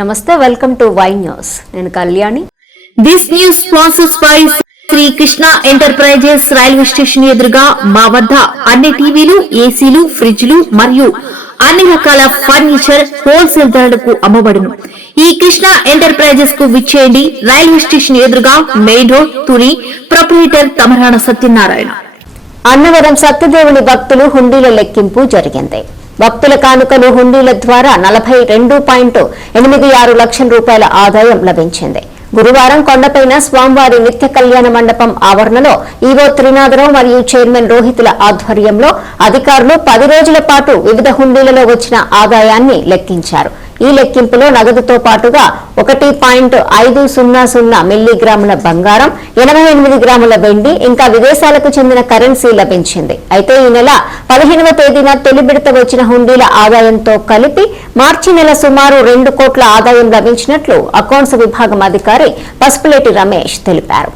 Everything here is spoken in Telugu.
నమస్తే, వెల్కమ్ టు వై న్యూస్. నేను Kalyani. This news sponsors by Shri Krishna enterprises. Railway station ఎదురుగా మా వద్ద అన్ని టీవీలు, ఏసీలు, ఫ్రిడ్జ్లు మరియు అన్ని రకాల ఫర్నిచర్ హోల్సేల్ ధరలకు అమ్మబడును. ఈ కృష్ణ ఎంటర్ప్రైజెస్ కు విచ్చేయండి. రైల్వే స్టేషన్ ఎదురుగా, main road, Tuni. Proprietor Tamarana Satyanarayana. Annavaram సత్యదేవుని భక్తులు హుండీల లెక్కింపు జరిగింది. భక్తుల కానుకలు హుండీల ద్వారా 42.86 లక్షల రూపాయల ఆదాయం లభించింది. గురువారం కొండపైన స్వామివారి నిత్య కళ్యాణ మండపం ఆవరణలో ఈవో త్రినాథరావు మరియు చైర్మన్ రోహితుల ఆధ్వర్యంలో అధికారులు 10 రోజుల పాటు వివిధ హుండీలలో వచ్చిన ఆదాయాన్ని లెక్కించారు. ఈ లెక్కింపులో నగదుతో పాటుగా 1.500 మిల్లీగ్రాముల బంగారం, 88 గ్రాముల వెండి, ఇంకా విదేశాలకు చెందిన కరెన్సీ లభించింది. అయితే ఈ నెల 15వ తేదీన తొలి విడత వచ్చిన హుండీల ఆదాయంతో కలిపి మార్చి నెల సుమారు 2 కోట్ల ఆదాయం లభించినట్లు అకౌంట్స్ విభాగం అధికారి పసుపులేటి రమేష్ తెలిపారు.